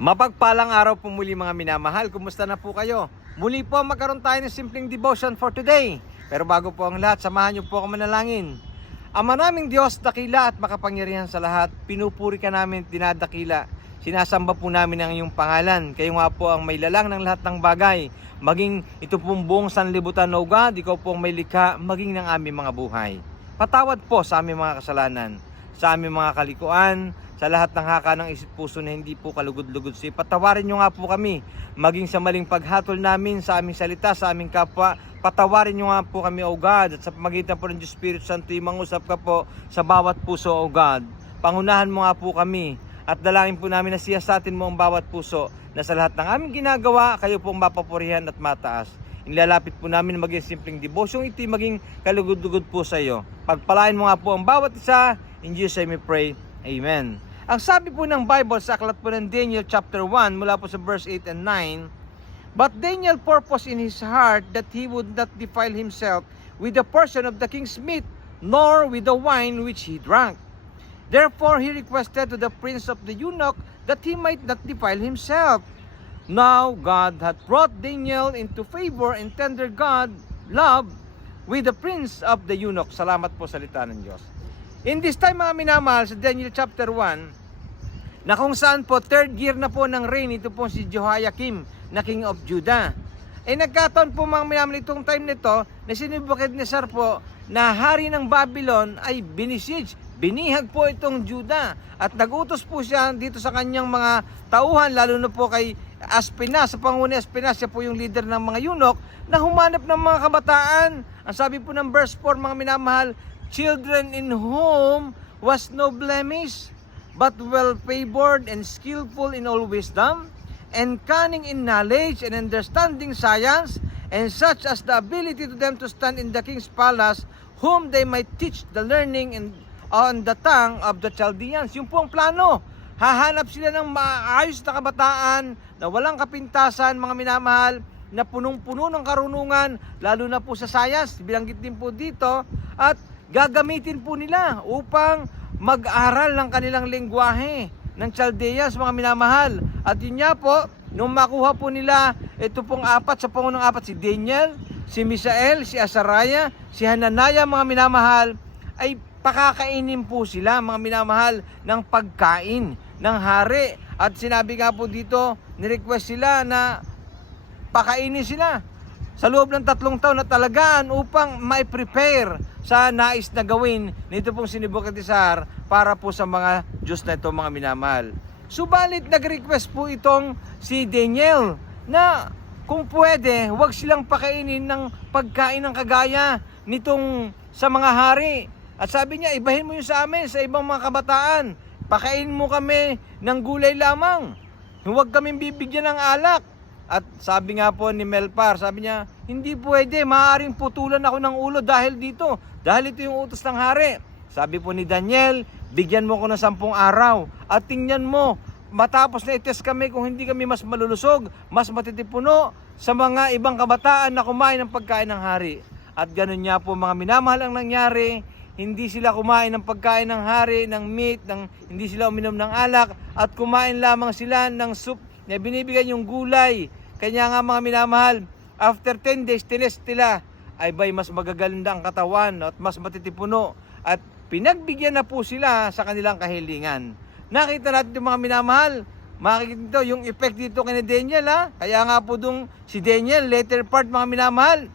Mapagpalang araw po muli mga minamahal. Kumusta na po kayo? Muli po magkaroon tayo ng simpleng devotion for today. Pero bago po ang lahat, samahan niyo po ako manalangin. Ama naming Diyos, dakila at makapangyarihan sa lahat, pinupuri ka namin, dinadakila. Sinasamba po namin ang iyong pangalan. Kayo nga po ang may lalang ng lahat ng bagay. Maging ito pong buong sanlibutan, O God, ikaw po ang may likha, maging ng aming mga buhay. Patawad po sa aming mga kasalanan, sa aming mga kalikuan, sa lahat ng haka ng isip puso na hindi po kalugod-lugod sa iyo. Patawarin nyo nga po kami, maging sa maling paghatol namin sa aming salita, sa aming kapwa. Patawarin nyo nga po kami, O God, at sa pamagitan po ng Diyos Espiritu Santo, mangusap ka po sa bawat puso, O God. Pangunahan mo nga po kami, at dalangin po namin na siyasatin mo ang bawat puso, na sa lahat ng aming ginagawa, kayo pong mapapurihan at mataas. Inilalapit po namin maging simpleng devotion, ito'y maging kalugod-lugod po sa iyo. Pagpalain mo nga po ang bawat isa, in Jesus' name we pray, Amen. Ang sabi po ng Bible sa aklat po ng Daniel chapter 1 mula po sa verse 8 and 9, But Daniel purposed in his heart that he would not defile himself with the portion of the king's meat, nor with the wine which he drank. Therefore he requested to the prince of the eunuch that he might not defile himself. Now God had brought Daniel into favor and tender God love with the prince of the eunuch. Salamat po sa salita ng Diyos. In this time mga minamahal, sa Daniel chapter 1, na kung saan po third year na po ng reign ito po si Jehoiakim na king of Judah. Nagkataon po mga minamahal itong time nito na si Nebuchadnezzar po na hari ng Babylon ay binihag po itong Judah at nagutos po siya dito sa kanyang mga tauhan, lalo na po kay Aspenas, sa Panguna Aspenas, siya po yung leader ng mga eunuch na humanap ng mga kabataan. Ang sabi po ng verse 4 mga minamahal, children in whom was no blemish, but well favored and skillful in all wisdom, and cunning in knowledge and understanding science, and such as the ability to them to stand in the king's palace, whom they might teach the learning and on the tongue of the Chaldeans. Yung po ang plano. Hahanap sila ng maayos na kabataan na walang kapintasan, mga minamahal, na punong-puno ng karunungan, lalo na po sa science, bilanggit din po dito, at gagamitin po nila upang mag-aral ng kanilang lengguwahe ng Chaldeans, mga minamahal. At yun nga po, nung makuha po nila, ito pong apat, sa pangunang apat, si Daniel, si Misael, si Azariah, si Hananiah, mga minamahal, ay pakakainin po sila, mga minamahal, ng pagkain ng hari. At sinabi nga po dito, nirequest sila na pakainin sila sa loob ng 3 taon na talagaan upang ma-prepare sa nais na gawin nito pong si Nebuchadnezzar para po sa mga Diyos na ito, mga minamahal. Subalit nag-request po itong si Daniel na kung pwede, huwag silang pakainin ng pagkain ng kagaya nitong sa mga hari. At sabi niya, ibahin mo yun sa amin, sa ibang mga kabataan. Pakainin mo kami ng gulay lamang. Huwag kaming bibigyan ng alak. At sabi nga po ni Melpar, sabi niya, hindi pwede, maaaring putulan ako ng ulo dahil dito. Dahil ito yung utos ng hari. Sabi po ni Daniel, bigyan mo ko ng 10 araw. At tingnan mo, matapos na itest kami kung hindi kami mas malulusog, mas matitipuno sa mga ibang kabataan na kumain ng pagkain ng hari. At ganun niya po mga minamahal ang nangyari. Hindi sila kumain ng pagkain ng hari, ng meat, hindi sila uminom ng alak, at kumain lamang sila ng soup na binibigyan yung gulay. Kanya nga mga minamahal, after 10 days, tinest nila, ay bay mas magaganda ang katawan at mas matitipuno. At pinagbigyan na po sila sa kanilang kahilingan. Nakita natin yung mga minamahal, makikita dito yung effect dito kay Daniel, ha? Kaya nga po dong si Daniel, later part mga minamahal,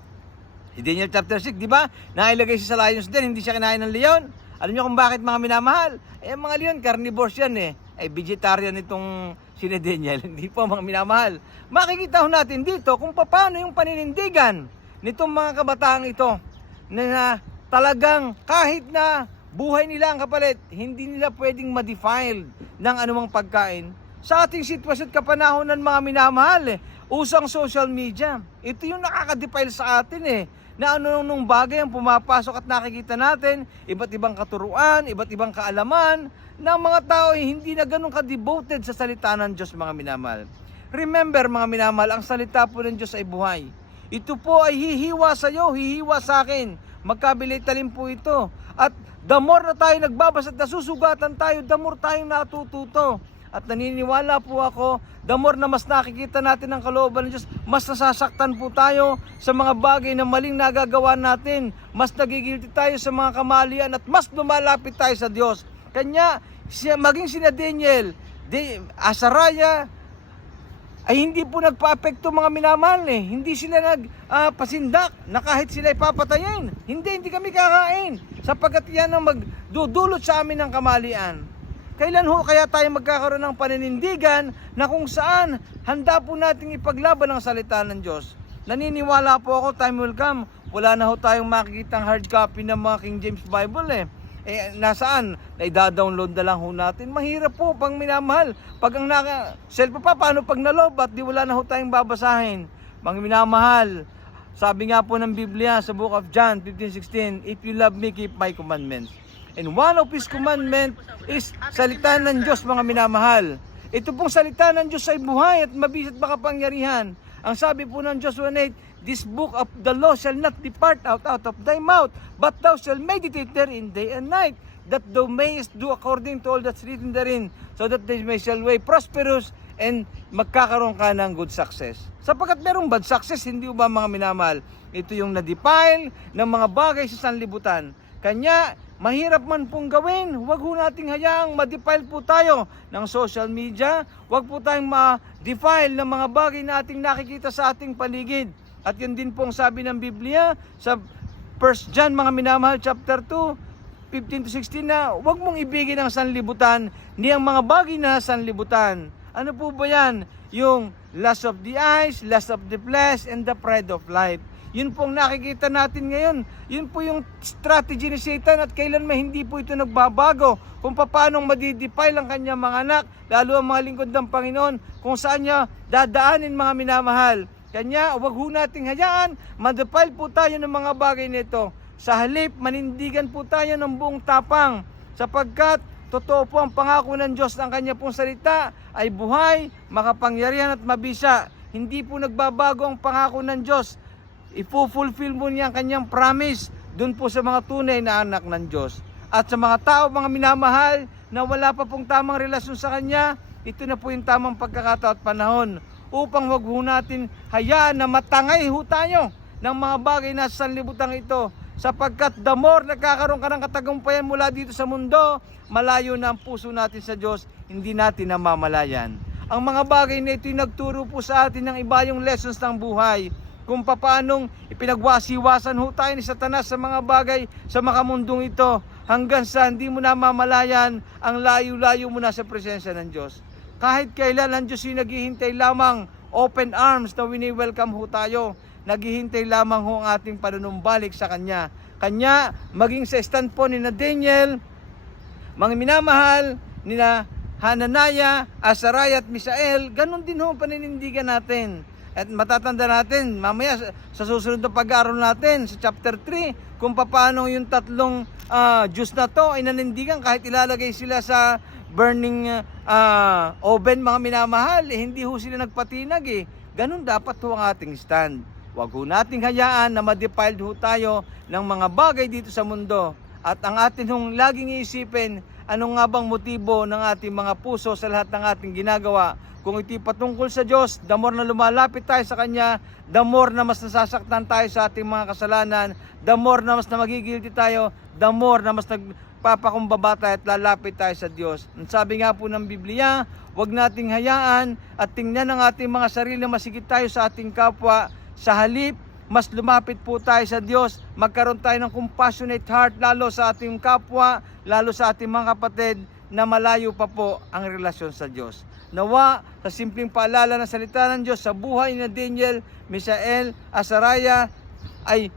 si Daniel chapter 6, di ba? Nailagay siya sa lions den, hindi siya kinain ng leon. Alam niyo kung bakit mga minamahal? Mga leon, carnivores yan eh. Vegetarian itong si Daniel, hindi po mga minamahal. Makikita ho natin dito kung paano yung paninindigan nitong mga kabataang ito na talagang kahit na buhay nila ang kapalit, hindi nila pwedeng ma-defile ng anumang pagkain. Sa ating sitwasyon kapanahon ng mga minamahal, usang social media. Ito yung nakaka-defile sa atin na nung bagay ang pumapasok at nakikita natin, iba't ibang katuruan, iba't ibang kaalaman, ng mga tao hindi na ganun ka-devoted sa salita ng Diyos, mga minamahal. Remember mga minamahal, ang salita po ng Diyos ay buhay. Ito po ay hihiwa sa iyo, hihiwa sa akin. Magkabilitalim po ito. At the more na tayo nagbabasa at nasusugatan tayo, the more tayong natututo. At naniniwala po ako, the more na mas nakikita natin ang kalooban ng Diyos, mas nasasaktan po tayo sa mga bagay na maling nagagawa natin. Mas nagigilty tayo sa mga kamalian at mas lumalapit tayo sa Diyos. Kanya, maging sina Daniel, Azariah, ay hindi po nagpa-apekto mga minamahal eh. Hindi sila nagpasindak na kahit sila ipapatayin. Hindi kami kakain. Sapagkat yan ang magdudulot sa amin ng kamalian. Kailan ho kaya tayo magkakaroon ng paninindigan na kung saan handa po nating ipaglaban ang salita ng Diyos? Naniniwala po ako, time will come, wala na ho tayong makikitang hard copy ng mga King James Bible eh. Nasaan? Naida-download na lang ho natin. Mahirap po pang minamahal. Pag ang cellphone pa, paano pag nalobat, di wala na ho tayong babasahin. Mga minamahal, sabi nga po ng Biblia sa book of John 15:16, if you love me, keep my commandments. And one of His commandment is salita ng Diyos, mga minamahal. Ito pong salita ng Diyos ay buhay at mabis at makapangyarihan. Ang sabi po ng Joshua 1:8, this book of the law shall not depart out of thy mouth, but thou shalt meditate therein day and night, that thou mayest do according to all that's written therein, so that they may shall way prosperous and magkakaroon ka ng good success. Sapagkat merong bad success, hindi ba mga minamahal? Ito yung na-defile ng mga bagay sa sanlibutan. Kanya, mahirap man pong gawin, huwag ho nating hayaang ma-defile po tayo ng social media, huwag po tayong ma-defile ng mga bagay na ating nakikita sa ating paligid. At yun din pong sabi ng Biblia sa 1 John, mga minamahal, chapter 2, 15-16 na huwag mong ibigin ang sanlibutan ni ang mga bagay na sanlibutan. Ano po ba yan? Yung lust of the eyes, lust of the flesh, and the pride of life. Yun pong nakikita natin ngayon. Yun po yung strategy ni Satan at kailanman hindi po ito nagbabago. Kung paano madidefile ang kanyang mga anak, lalo ang mga lingkod ng Panginoon, kung saan niya dadaanin, mga minamahal. Kanya, huwag ho nating hayaan, madefile po tayo ng mga bagay nito. Sa halip, manindigan po tayo ng buong tapang, sapagkat totoo po ang pangako ng Diyos, ang kanya pong salita ay buhay, makapangyarihan at mabisa. Hindi po nagbabago ang pangako ng Diyos. Ipo-fulfill mo niya ang kanyang promise dun po sa mga tunay na anak ng Diyos. At sa mga tao, mga minamahal, na wala pa pong tamang relasyon sa Kanya, ito na po yung tamang pagkakataon at panahon upang wag ho natin hayaan na matangay ho tayo ng mga bagay na sa sanlibutan ito. Sapagkat the more nagkakaroon ka ng katagumpayan mula dito sa mundo, malayo na ang puso natin sa Diyos, hindi natin namamalayan. Ang mga bagay na ito nagturo po sa atin ng iba yung lessons ng buhay, kung paanong ipinagwasiwasan ho tayo ni Satanas sa mga bagay sa makamundong ito, hanggang sa hindi mo namamalayan ang layo-layo mo na sa presensya ng Diyos. Kahit kailan ang Diyos yung naghihintay lamang, open arms na wini-welcome ho tayo. Naghihintay lamang ho ang ating panunumbalik sa Kanya. Kanya, maging sa stand po ni na Daniel, mga minamahal, ni na Hananiah, Azariah at Misael, ganun din ho paninindigan natin. At matatanda natin, mamaya sa susunod na pag-aaral natin, sa chapter 3, kung paano yung tatlong Diyos na to ay nanindigan kahit ilalagay sila sa burning oven, mga minamahal, hindi ho sila nagpatinag eh. Ganun dapat ho ang ating stand. Huwag ho nating hayaan na ma-defiled ho tayo ng mga bagay dito sa mundo. At ang atin hong laging iisipin, ano nga bang motibo ng ating mga puso sa lahat ng ating ginagawa. Kung ito'y patungkol sa Diyos, the more na lumalapit tayo sa Kanya, the more na mas nasasaktan tayo sa ating mga kasalanan, the more na mas na magigilty tayo, the more na mas nagpapakumbaba tayo at lalapit tayo sa Diyos. Sabi nga po ng Biblia, huwag nating hayaan at tingnan ang ating mga sarili na masigit tayo sa ating kapwa. Sa halip, mas lumapit po tayo sa Diyos, magkaroon tayo ng compassionate heart lalo sa ating kapwa, lalo sa ating mga kapatid na malayo pa po ang relasyon sa Diyos. Nawa, sa simpleng paalala ng salita ng Diyos sa buhay ni Daniel, Misael, Azariah, ay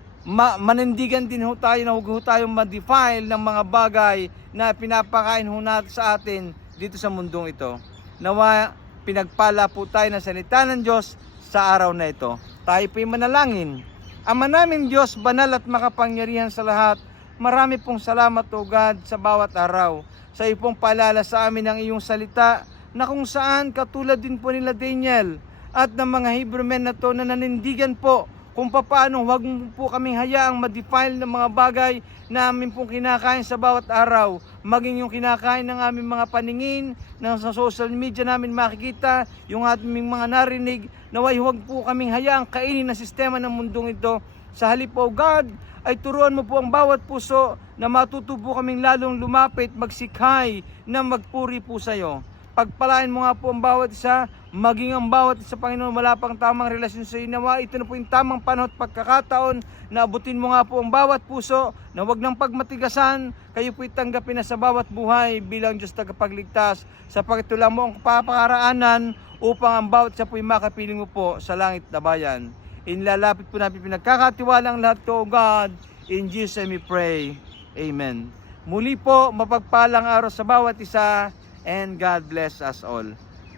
manindigan din ho tayo na huwag ho tayong ma-defile ng mga bagay na pinapakain ho natin sa atin dito sa mundong ito. Nawa, pinagpala po tayo ng salita ng Diyos sa araw na ito. Tayo po'y manalangin. Ama namin Diyos, banal at makapangyarihan sa lahat, marami pong salamat o God sa bawat araw. Sa iyong paalala sa amin ng iyong salita, na kung saan katulad din po nila Daniel at ng mga Hebrew men na to na nanindigan po kung paano huwag po kami hayaang ma-defile ng mga bagay na amin pong kinakain sa bawat araw. Maging yung kinakain ng aming mga paningin, na sa social media namin makikita, yung aming mga narinig, naway huwag po kaming hayaang kainin ng sistema ng mundong ito. Sa halip po, God, ay turuan mo po ang bawat puso na matuto po kaming lalong lumapit, magsikhay, na magpuri po sa iyo. Pagpalain mo nga po ang bawat isa, maging ang bawat isa, Panginoon, wala pang tamang relasyon sa iyo. Nawa, ito na po yung tamang panahon at pagkakataon na abutin mo nga po ang bawat puso na wag nang pagmatigasan. Kayo po'y tanggapin na sa bawat buhay bilang Diyos tagapagligtas. Sapagkat lang mo ang papakaraanan upang ang bawat isa po'y makapiling mo po sa langit na bayan. Inlalapit po natin pinagkakatiwalang lahat to, God. In Jesus we pray. Amen. Muli po, mapagpalang araw sa bawat isa. And God bless us all.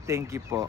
Thank you po.